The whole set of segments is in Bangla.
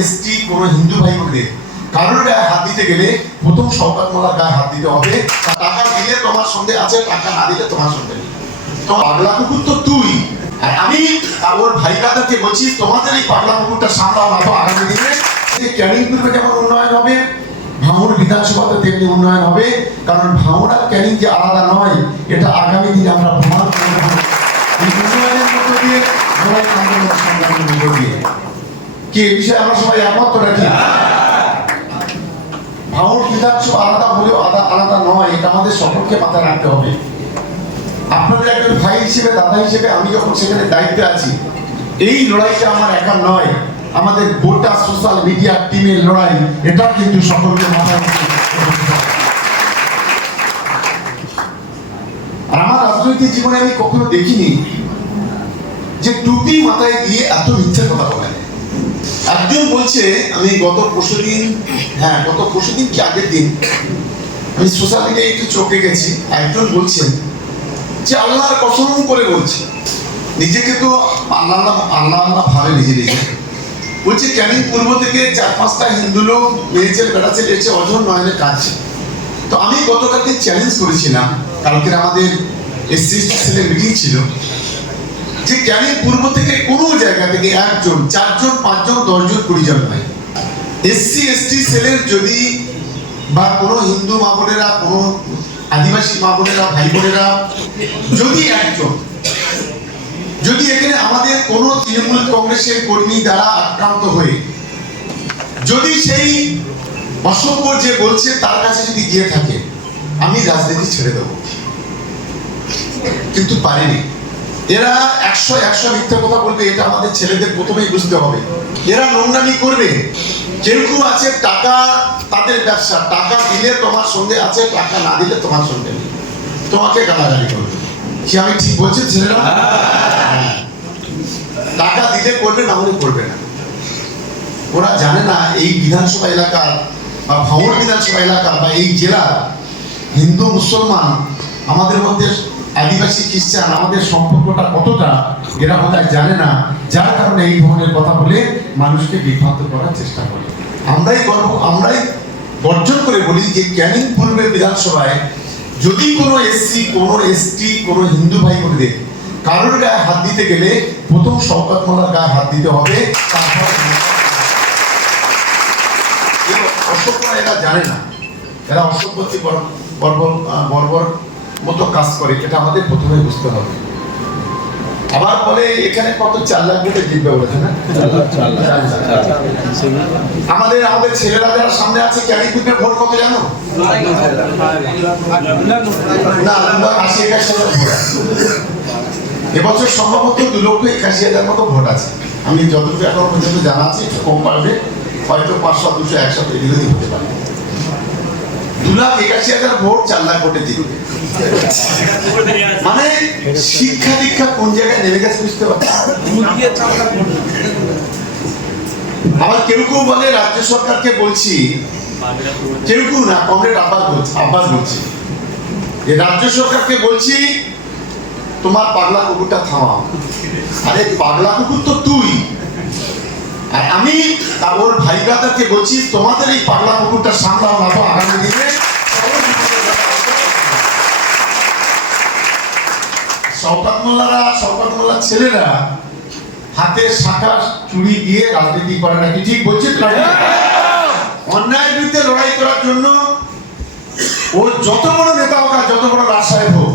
এসটি কোন হিন্দু ভাই বোনদের কারোর গায়ে হাত দিতে গেলে প্রথম শওকত মোল্লার গায়ে হাত দিতে হবে। টাকা দিলে তোমার সঙ্গে আছে, টাকা না দিলে তোমার সঙ্গে নেই। তো পাগলা কুকুর তো তুই, আর আমি ওর ভাই দাদাকে বলছি তোমাদের এই পাগলা কুকুরটা সামলাও না তো আগামী দিনে ক্যানিং পূর্বে যেমন উন্নয়ন হবে, ভাঙড় বিধানসভাতে তেমনি উন্নয়ন হবে। কারণ ভাঙড় আর ক্যানিং যে আলাদা নয়, এটা আগামী দিনে আমরা প্রমাণ করব এই উন্নয়নের মধ্য দিয়ে, লড়াই আন্দোলন সংগ্রামের মধ্য দিয়ে। কি এই বিষয়ে আমরা সবাই একমত তো নাকি? ভাঙড় বিধানসভা আলাদা হলেও আলাদা নয়, এটা আমাদের সকলকে মাথায় রাখতে হবে। আপনাদের একজন ভাই হিসেবে, দাদা হিসেবে আমি যখন সেখানে দায়িত্বে আছি, এই লড়াইটা আমার একা নয়, আমাদের গোটা সোশ্যাল মিডিয়া টিমের লড়াই। এটা কিন্তু সকলকে মাথায় রাখতে হবে। আর আমার রাজনৈতিক জীবনে আমি কখনো দেখিনি যে টুপি মাথায় দিয়ে এত মিথ্যা কথা বলে। একজন বলছে, আমি গত পরশুদিন কি আগের দিন আমি সোশ্যাল মিডিয়ায় একটু চোখে গেছি, একজন বলছেন যে আল্লাহর কসম করে বলছে, নিজেকে তো আল্লাহ ভাবে নিজে বলছে ক্যানিং পূর্ব থেকে 4-5টা হিন্দু লোক মেয়েছেল বেড়াচ্ছে এসে অঝর নয়নে কাঁদছে। তো আমি গতকালকে চ্যালেঞ্জ করেছিলাম, কালকের আমাদের এসসি সেলের মিটিং ছিল, যে ক্যানিং পূর্ব থেকে কোনো জায়গা থেকে 1জন, 4জন, 5জন, 10জন, 20 জন নয়, এসসি এসটি সেলের যদি বা কোনো হিন্দু মা বোনেরা, কোনো আদিবাসী মা বোনেরা, ভাই বোনেরা যদি 1জন, যদি এখানে আমাদের কোন তৃণমূল কংগ্রেসের কর্মী দ্বারা আক্রান্ত হয়ে যদি সেই অসভ্য যে বলছে তার কাছে যদি গিয়ে থাকে, আমি রাজনীতি ছেড়ে দেব। কিন্তু পারেনি। এরা 100 মিথ্যা কথা বলবে, এটা আমাদের ছেলেদের প্রথমেই বুঝতে হবে। এরা নোংরামি করবে। কেউ আছে টাকা তাদের ব্যবসা, টাকা দিলে তোমার সঙ্গে আছে, টাকা না দিলে তোমার সঙ্গে নেই, তোমাকে গালাগালি করবে। কি আমি ঠিক বলছি ছেলেরা? টাকা দিলে করবে, না হলে করবে না। ওরা জানে না এই বিধানসভা এলাকার বা ভাঙড় বিধানসভা এলাকা বা এই জেলার হিন্দু মুসলমান, আমাদের মধ্যে আদিবাসী খ্রিস্টান, আমাদের সম্পর্কটা কতটা এরা বোধহয় জানে না, যার কারণে এই ধরনের কথা বলে মানুষকে বিভ্রান্ত করার চেষ্টা করে। আমরাই গর্জন করে বলি যে ক্যানিং পূর্বের বিধানসভায় যদি কোনো এসসি, কোনো এসটি, কোনো হিন্দু ভাই বোনদের কারোর গায়ে হাত দিতে গেলে প্রথম শওকত মোল্লার গায়ে হাত দিতে হবে। তারপর অসভ্যরা এরা জানে না, এরা অসভ্যতি বর্বর মতো কাজ করে, এটা আমাদের প্রথমে বুঝতে হবে। আবার বলে এখানে কত 4 লাখ ভোটে জিতবে বলেছে না? আমাদের ছেলেরা যারা সামনে আছে ক্যানিং পূর্বের ভোট কত জানো? না, 80,000 ভোট আছে। এবছর সম্ভবত 2,81,000 মতো ভোট আছে। আমি যতটুকু এখন পর্যন্ত জানা আছে, একটু কম পারবে, হয়তো 500, 200, 100 এগুলোই হতে পারে। 2,81,000 ভোট 4 লাখ ভোটে জিতবে। মানে শিক্ষা দীক্ষা কোন জায়গায় নেমে গেছে বুঝতে পারছি। আবার কেউ বলে রাজ্য সরকারকে বলছি, কেউ না, কমরেড আব্বাস বলছি, রাজ্য সরকারকে বলছি তোমার পাগলা কুকুরটা থামাও। আরে পাগলা কুকুর তো তুই, আর আমি ওর ভাই দাদাকে বলছি তোমাদের এই পাগলা কুকুরটা সামলাও না তো আগামী দিনে শওকত মোল্লার ছেলেরা হাতের শাখা চুরি দিয়ে রাজনীতি করে নাকি? ঠিক বলছি তো? অন্যায়ের বিরুদ্ধে লড়াই করার জন্য ও যত বড় নেতা হোক আর যত বড় রাজসাহেব হোক,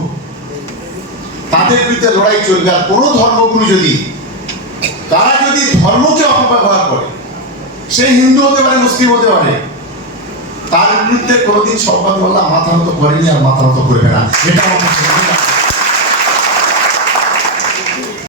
তাদের বিরুদ্ধে লড়াই চলবে। আর কোন ধর্মগুরু যদি তারা যদি ধর্মকে অপব্যবহার করে, সে হিন্দু হতে পারে, মুসলিম হতে পারে, তার বিরুদ্ধে কোনোদিন শওকত মোল্লা মাথা নত করেনি আর মাথা নত করবে না। এটা